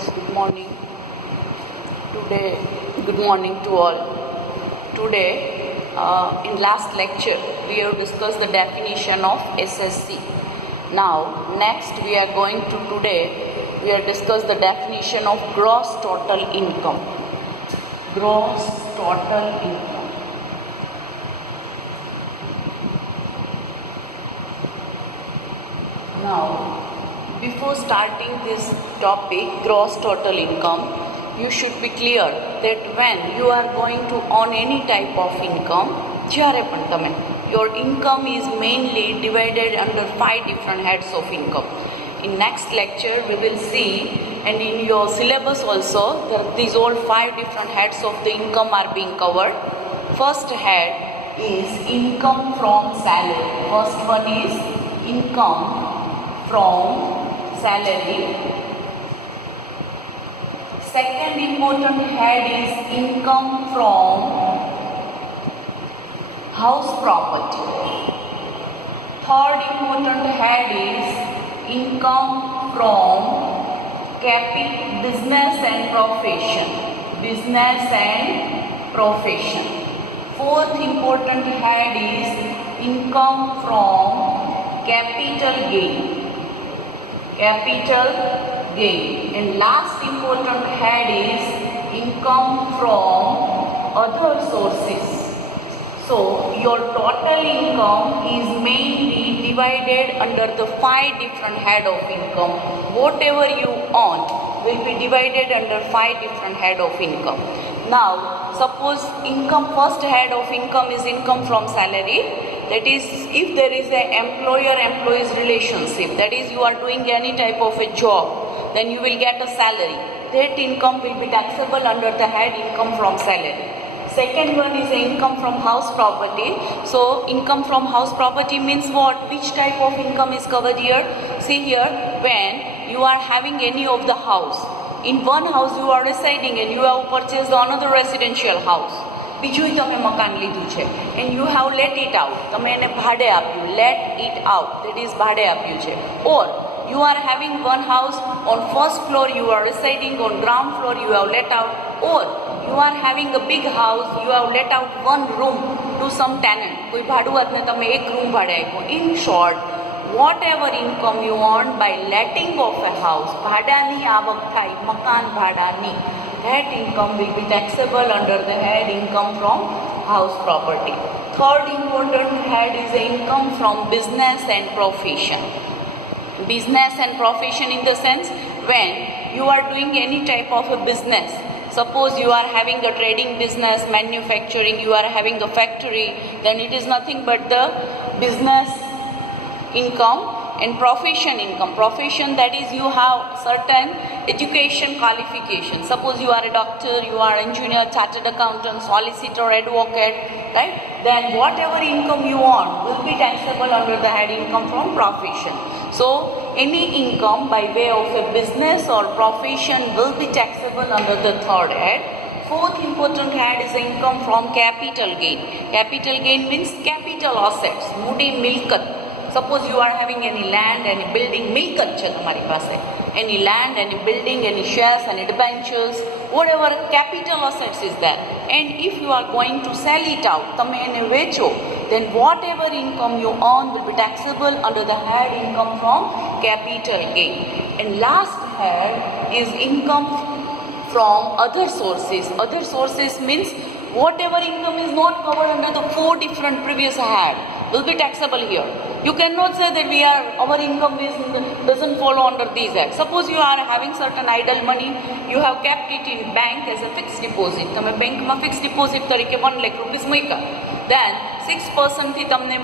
students, good morning. Good morning to all. Today, in last lecture, we have discussed the definition of SSC. Now, next we are going to we are discuss the definition of gross total income. Gross total income. Now, before starting this topic, gross total income, you should be clear that when you are going to earn any type of income, your income is mainly divided under 5 different heads of income. In next lecture, we will see, and in your syllabus also, these all 5 different heads of the income are being covered. First head is income from salary. First one is income from salary. Second important head is income from house property. Third important head is income from business and profession. Business and profession. Fourth important head is income from capital gain. Capital gain. And last important head is income from other sources. So your total income is mainly divided under the 5 different head of income. Whatever you earn will be divided under 5 different head of income. Now suppose first head of income is income from salary. That is, if there is an employer-employees relationship, that is, you are doing any type of a job, then you will get a salary. That income will be taxable under the head income from salary. Second one is income from house property. So, income from house property means what? Which type of income is covered here? See here, when you are having any of the house. In one house you are residing and you have purchased another residential house. બીજું તમે મકાન લીધું છે and you have let it out, તમે એને ભાડે આપ્યું, let it out, that is ભાડે આપ્યું છે. Or you are having one house, on first floor you are residing, on ground floor you have let out, or you are having a big house, you have let out one room to some tenant, કોઈ ભાડુઆતને તમે એક room ભાડે આપ્યો. In short, whatever income you earn by letting of a house, ભાડાની આવક થાય, મકાન ભાડાની, that income will be taxable under the head income from house property. Third important head is the income from business and profession. Business and profession in the sense when you are doing any type of a business. Suppose you are having a trading business, manufacturing, you are having a factory, then it is nothing but the business income and profession income. Profession, that is, you have certain education qualification. Suppose you are a doctor, you are engineer, chartered accountant, solicitor, advocate, right? Then whatever income you earn will be taxable under the head income from profession. So any income by way of a business or profession will be taxable under the third head. Fourth important head is income from capital gain. Capital gain means capital assets, mudi milkat. Suppose you are having any land, any building, milkat છે તમારી પાસે, any land, any building, any shares, any debentures, whatever capital assets is there. And if you are going to sell it out, તમે એને વેચો, then whatever income you earn will be taxable under the head income from capital gain. And last head is income from other sources. Other sources means whatever income is not covered under the 4 different previous head will be taxable here. You cannot say that our income doesn't follow under these acts. Suppose you are having certain idle money, you have kept it in bank as a fixed deposit. તમે બેંકમાં fixed deposit તરીકે 1 lakh rupees મૂક્યા. Then 6% થી તમને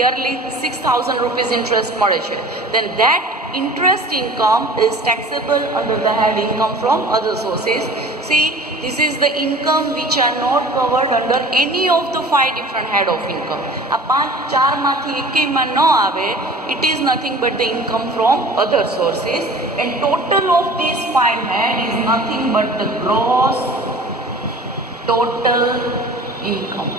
yearly 6,000 rupees interest મળે છે. Then that interest income is taxable under the head income from other sources. See, this is the income which are not covered under any of the 5 different head of income. આ 4 માંથી એકેયમાં ન આવે, it is nothing but the income from other sources, and total of these 5 head is nothing but the gross total income.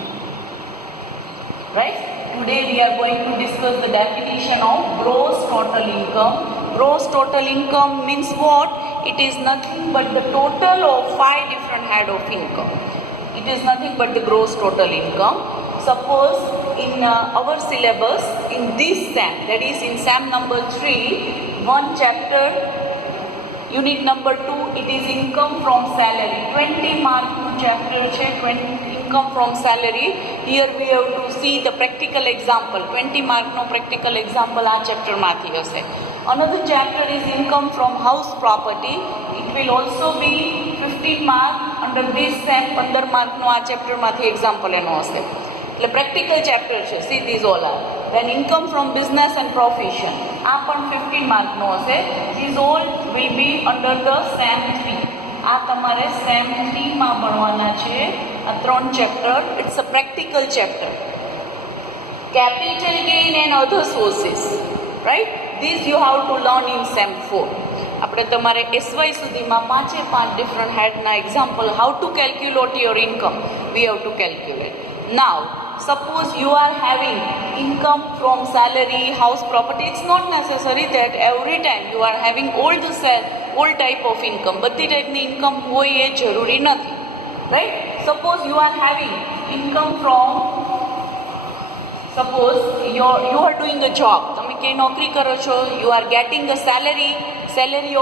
Right? Today we are going to discuss the definition of gross total income. Gross total income means what? it is nothing but the total of 5 different head of income. It is nothing but the gross total income. Suppose in our syllabus, in this SAM, that is in SAM number 3, one chapter, unit number 2, it is income from salary. 20 mark chapter છે, income from salary. Here we have to see the practical example. 20 mark no practical example આ chapter માંથી હશે. Another chapter is income from house property. It will also be 15 mark. Under this SAM 15 mark નો આ chapter માંથી example એનો હશે. એટલે practical chapter છે. See these all are. Then income from business and profession. આ પણ 15 mark નો હશે. These all will be under the SAM 3. આ તમારે SAM 3 માં ભણવાના છે. આ 3 chapter. It's a practical chapter. Capital gain and other sources. Right? This you have to learn in SAM 4. આપણે તમારે SY સુધીમાં 5 different headના example how to calculate your income we have to calculate. Now suppose you are having income from salary, house property. It's not necessary that every time you are having all type of income. બધી ટાઈપની income હોય એ જરૂરી નથી. Right? Suppose you are having income from, suppose you are doing a job. તમે કે નોકરી કરો છો, you are getting a salary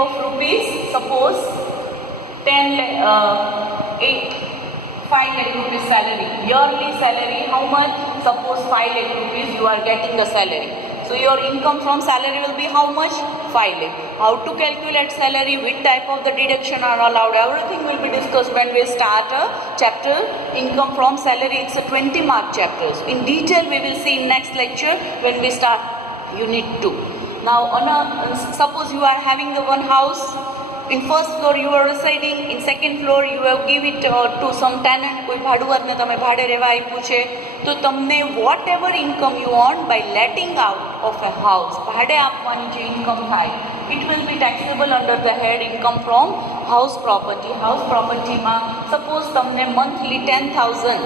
of rupees, suppose 5 lakh rupees salary. Yearly salary, how much? Suppose 5 lakh rupees you are getting a salary. So your income from salary will be how much? 5 lakh. How to calculate salary, which type of the deduction are allowed, everything will be discussed when we start a chapter income from salary. It's a 20 mark chapters. In detail we will see in next lecture when we start unit 2. Now suppose you are having the one house. In first floor you are residing, in second floor you have give it to some tenant. કોઈ ભાડુઆતને તમે ભાડે રહેવા આપ્યું છે, તો તમને whatever income you earn by letting out of a house, ભાડે આપવાની જે income થાય, it will be taxable under the head income from house property. House property માં suppose તમને monthly 10,000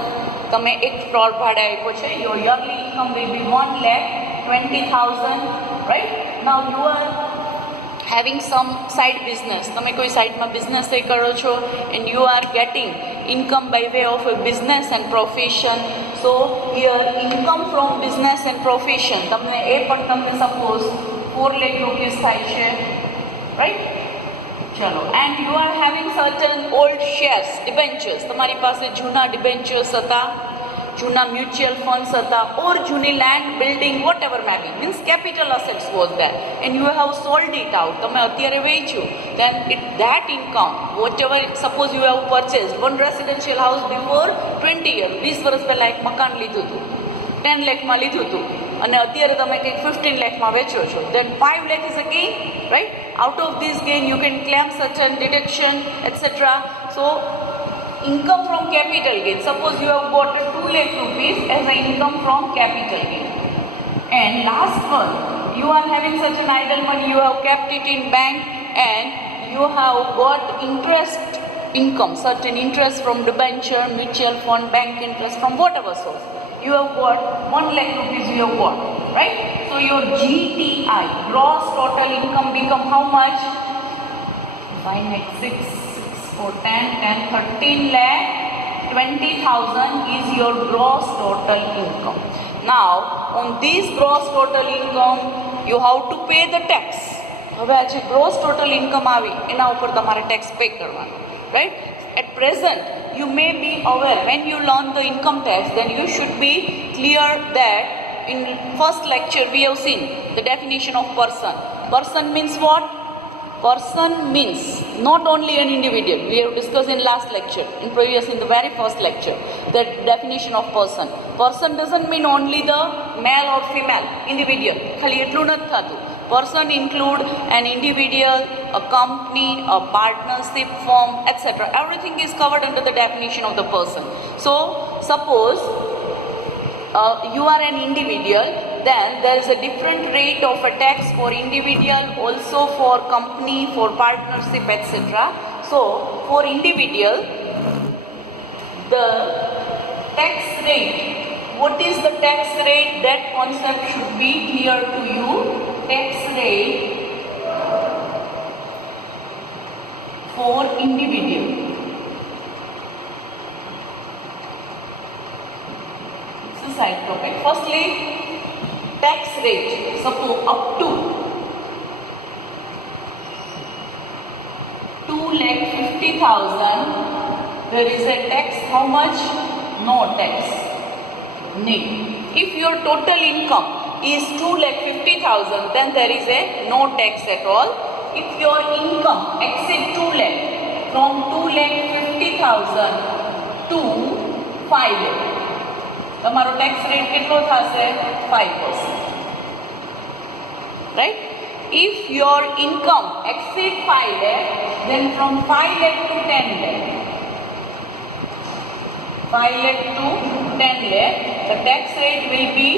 તમે એક floor ભાડે આપ્યો છે, your yearly income will be 1,20,000, right? Now you are having some side business. તમે કોઈ સાઈડમાં બિઝનેસ એ કરો છો and you are getting income by way of a business and profession. So here income from business and profession તમને એ પણ તમને suppose 4 lakh rupees થાય છે, right? ચલો, and you are having certain old shares, debentures. તમારી પાસે જૂના debentures હતા, જૂના મ્યુચ્યુઅલ ફંડ્સ હતા, or જૂની land building whatever may be, means capital assets was there and you have sold it out, તમે અત્યારે વેચ્યું, then that income whatever, suppose you have purchased one residential house before 20 years, 20 વર્ષ પહેલાં એક મકાન લીધું હતું, 10 લાખમાં લીધું હતું અને અત્યારે તમે કંઈક 15 લાખમાં વેચો છો, then 5 lakh is a gain, right? Out of this gain you can claim certain deduction, etc. So income from capital gain, suppose you have got 2 lakh rupees as an income from capital gain. And last one, you are having such an idle money, you have kept it in bank and you have got interest income, certain interest from debenture, mutual fund, bank interest from whatever source. You have got 1 lakh rupees you have got, right? So your GTI, gross total income, become how much? 5 lakh 6 for 10 13 lakh 20,000 is your gross total income. Now on this gross total income you have to pay the tax. હવે આ જે gross total income આવી એના ઉપર તમારે tax pay કરવાનો, right? At present you may be aware when you learn the income tax, then you should be clear that in first lecture we have seen the definition of person. Person means what? Person means not only an individual. We have discussed in last lecture, in the very first lecture, the definition of person. Person doesn't mean only the male or female individual. ખાલી એટલું નથી થતું. Person include an individual, a company, a partnership firm, etc. Everything is covered under the definition of the person. So suppose you are an individual, then there is a different rate of a tax for individual, also for company, for partnership, etc. So for individual, the tax rate, what is the tax rate? That concept should be clear to you. Tax rate for individual. This is side topic. Firstly, tax rate. Suppose up to 2,50,000, there is a tax. How much? No tax. Nil. If your total income is 2,50,000, then there is a no tax at all. If your income exceeds 2 lakh, from 2,50,000 to 5 lakh, તમારો tax rate કેટલો થશે? 5%. Right? If your income exceeds 5 lakh, then from 5 lakh to 10 lakh, 5 lakh to 10 lakh, the tax rate will be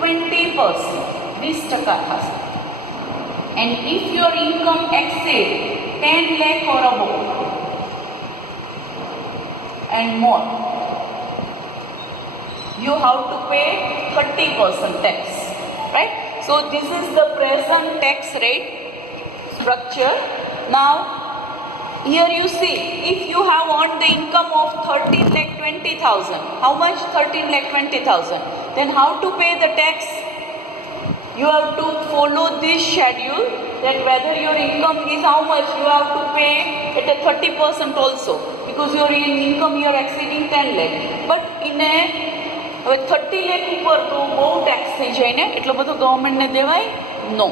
20%. 20% થશે. And if your income exceeds 10 lakh or above and more, you have to pay 30% tax, right? So this is the present tax rate structure. Now here you see, if you have earned the income of 13,20,000, how much? 13,20,000. Then how to pay the tax? You have to follow this schedule, that whether your income is how much, you have to pay it at 30% also, because your income you are exceeding 10 lakh. But in a 30 lakh ઉપર તો બહુ tax થઈ જાય ને, એટલો બધો ગવર્મેન્ટને દેવાય? નો.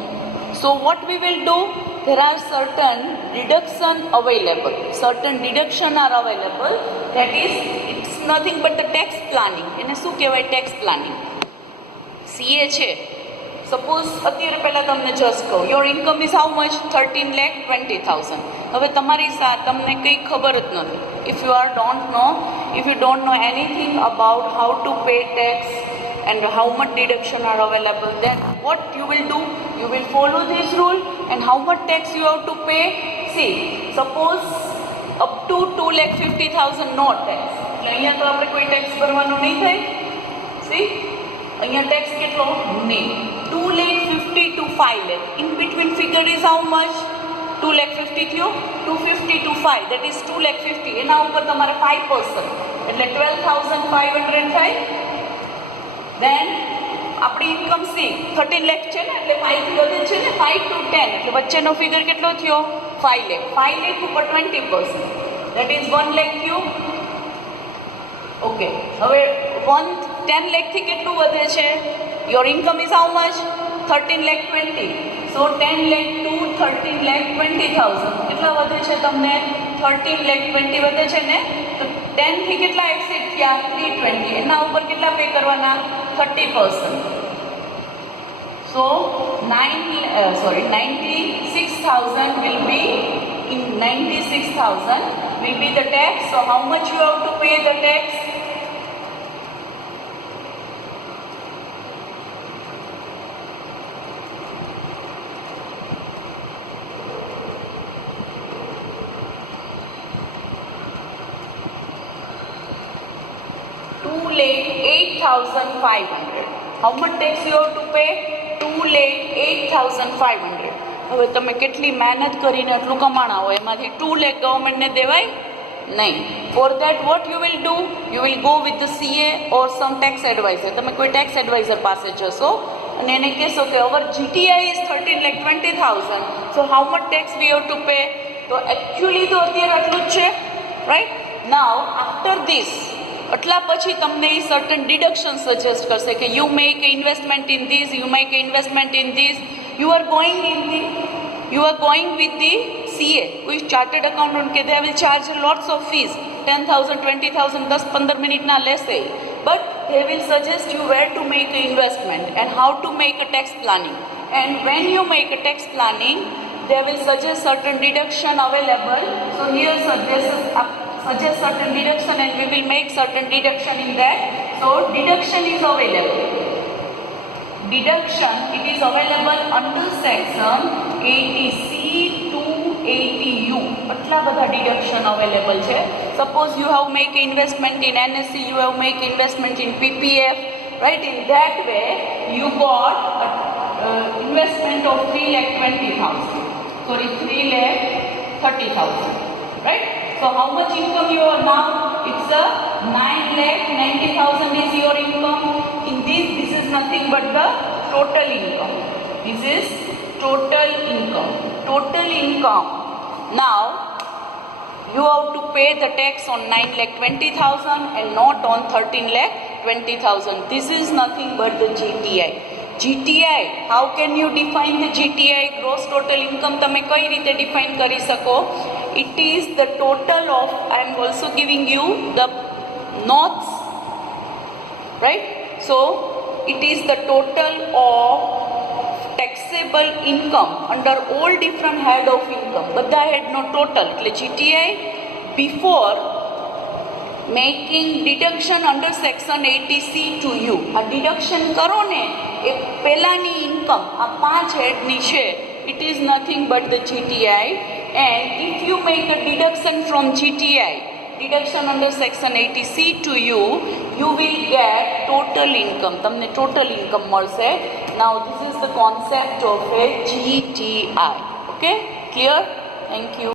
So what we will do, there are certain deduction available. Certain deduction are available. That is, it's nothing but the tax planning. એને શું કહેવાય? tax planning. CA છે. સપોઝ અત્યારે પહેલાં તમને જસ્ટ કહું, your income is how much? 13,20,000. હવે તમારી તમને કંઈ ખબર જ નથી. If you don't know anything about how to pay tax and how much deduction are available, then what you will do? You will follow this rule, and how much tax you have to pay? See, suppose up to 2,50,000 no tax. એટલે અહીંયા તો આપણે કોઈ tax ભરવાનો નહીં થાય. See, અહીંયા tax કેટલો? નહીં. 2,50,000 to 5 lakh. In between figure is how much? 2,50,000 થયો, 250 to 5, that is 2,50,000. એના ઉપર તમારે 5%, એટલે 12,500 થાય. Then આપણી ઇન્કમ સી 13 લાખ છે ને, એટલે 5 થી વધે છે ને, 5 to 10, એટલે વચ્ચેનો ફિગર કેટલો થયો? 5 લાખ. 5 લાખ ઉપર 20%, that is 1 lakh થયું. ઓકે, હવે 10 લાખ થી કેટલું વધે છે? Your income is how much? 13,20,000. So 10 lakh to 13,20,000. કેટલા વધે છે તમને? 13,20,000 વધે છે ને? તો 10 થી કેટલા એક્સિડ થયા? 320. એના ઉપર કેટલા પે કરવાના? 30%. So 96,000 will be the tax. So how much you have to pay the tax? Lakh 8,500. How much tax you have to pay? 2,08,500. હવે તમે કેટલી મહેનત કરીને એટલું કમાણા હોય, એમાંથી 2 lakh ગવર્મેન્ટને દેવાય નહીં. For that what you will do? You will go with the CA or some tax adviser. તમે કોઈ ટેક્સ એડવાઇઝર પાસે જશો અને એને કહેશો કે અવર GTI is 13,20,000. So how much tax we have to pay? તો એકચ્યુઅલી તો અત્યારે આટલું જ છે, રાઈટ? નાઉ આફ્ટર ધીસ, એટલા પછી તમને એ સર્ટન ડિડક્શન સજેસ્ટ કરશે કે you make investment in this, you make investment in this. You are going with the CA, કોઈ ચાર્ટર્ડ અકાઉન્ટન્ટ કે they will charge lots of fees, 10,000, 20,000, 10-15 મિનિટના લેશે. But they will suggest you where to make an investment and how to make a tax planning. And when you make a tax planning, they will suggest certain deduction available. So here suggest certain deduction, and we will make certain deduction in that. So deduction is available. Deduction, it is available under section 80C to 80U. આટલા બધા deduction available છે. Suppose you have make investment in NSE, you have make investment in PPF, right? In that way, you got investment of 3,20,000. Sorry, 3,30,000. 30,000, right? So how much income you are now? It's a 9,90,000 is your income. In this is nothing but the total income. This is total income. Total income. Now you have to pay the tax on 9,20,000 and not on 13,20,000. This is nothing but the GTI. GTI, how can you define the GTI? Gross total income તમે કઈ રીતે define કરી શકો? It is the total of, I am also giving you the notes, right? So it is the total of taxable income under all different head of income. બધા head no total. એટલે GTI before making deduction under section 80C to you. આ deduction કરો ને એ પહેલાની income આ 5 headની છે. It is nothing but the GTI, and if you make a deduction from GTI, deduction under section 80C to you, you will get total income. તમને total income મળશે. Now this is the concept of a GTI. Okay, clear? Thank you.